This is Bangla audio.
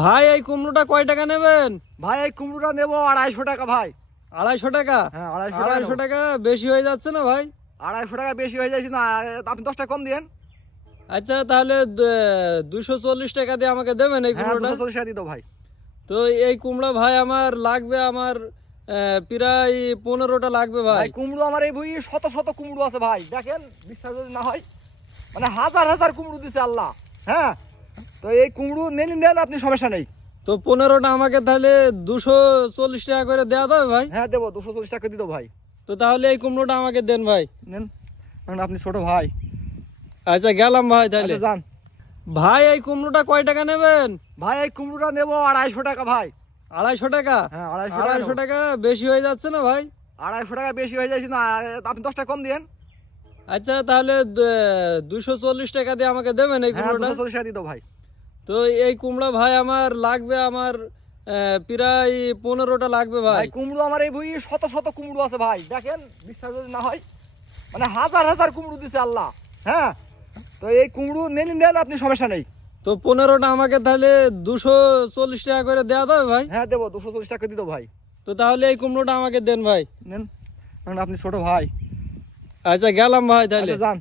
ভাই এই কুমড়োটা কয় টাকা নেবেন? ভাই এই কুমড়োটা নেবো 250 টাকা ভাই। 250 টাকা? হ্যাঁ 250 টাকা 250 নেবো। টাকা বেশি হয়ে যাচ্ছে না ভাই? 250 টাকা বেশি হয়ে যাচ্ছে না, আপনি 10 টাকা কম দিয়েন। আচ্ছা তাহলে 240 টাকা দিয়ে আমাকে দেবেন এই হ্যাঁ কুমড়োটা? 240 টাকা দিত ভাই। তো এই কুমড়া ভাই আমার লাগবে, আমার প্রায় 15টা লাগবে ভাই ভাই। কুমড়ো আমার এই ভুঁই শত শত কুমড়ো আছে ভাই, দেখেন বিশ্বাস যদি না হয়, মানে হাজার হাজার কুমড়ো দিছে আল্লাহ। হ্যাঁ, তো এই কুমড়ো নেন আপনি, সমস্যা নেই। তো 15টা আমাকে তাহলে 240 টাকা করে দেওয়া যাবে ভাই? হ্যাঁ দেবো, 240 টাকা দিত ভাই। তো তাহলে এই কুমড়োটা আমাকে দেন ভাই। নেন, কারণ আপনি ছোট ভাই। আচ্ছা গেলাম ভাই তাহলে। আচ্ছা যান। ভাই এই কুমড়োটা কয় টাকা নেবেন? ভাই এই কুমড়োটা নেবো 250 টাকা ভাই। 250 টাকা? হ্যাঁ 250 টাকা 250 নেবো। টাকা বেশি হয়ে যাচ্ছে না ভাই? 250 টাকা বেশি হয়ে যাচ্ছে না, আপনি 10 টাকা কম দিয়েন। আচ্ছা তাহলে 240 টাকা দিয়ে আমাকে দেবেন এই হ্যাঁ কুমড়োটা? 240 টাকা দিত ভাই। তো এই কুমড়া ভাই আমার লাগবে, আমার প্রায় 15টা লাগবে ভাই। ভাই কুমড়ো আমার এই ভুঁই শত শত কুমড়ো আছে ভাই, দেখেন বিশ্বাস যদি না হয়, মানে হাজার হাজার কুমড়ো দিছে আল্লাহ। হ্যাঁ, তো এই কুমড়ো নেন আপনি, সমস্যা নেই। তো 15টা আমাকে তাহলে 240 টাকা করে দেওয়া যাবে ভাই? হ্যাঁ দেবো, 240 টাকা দিত ভাই। তো তাহলে এই কুমড়োটা আমাকে দেন ভাই। নেন, কারণ আপনি ছোট ভাই। আচ্ছা গেলাম ভাই তাহলে। আচ্ছা যান।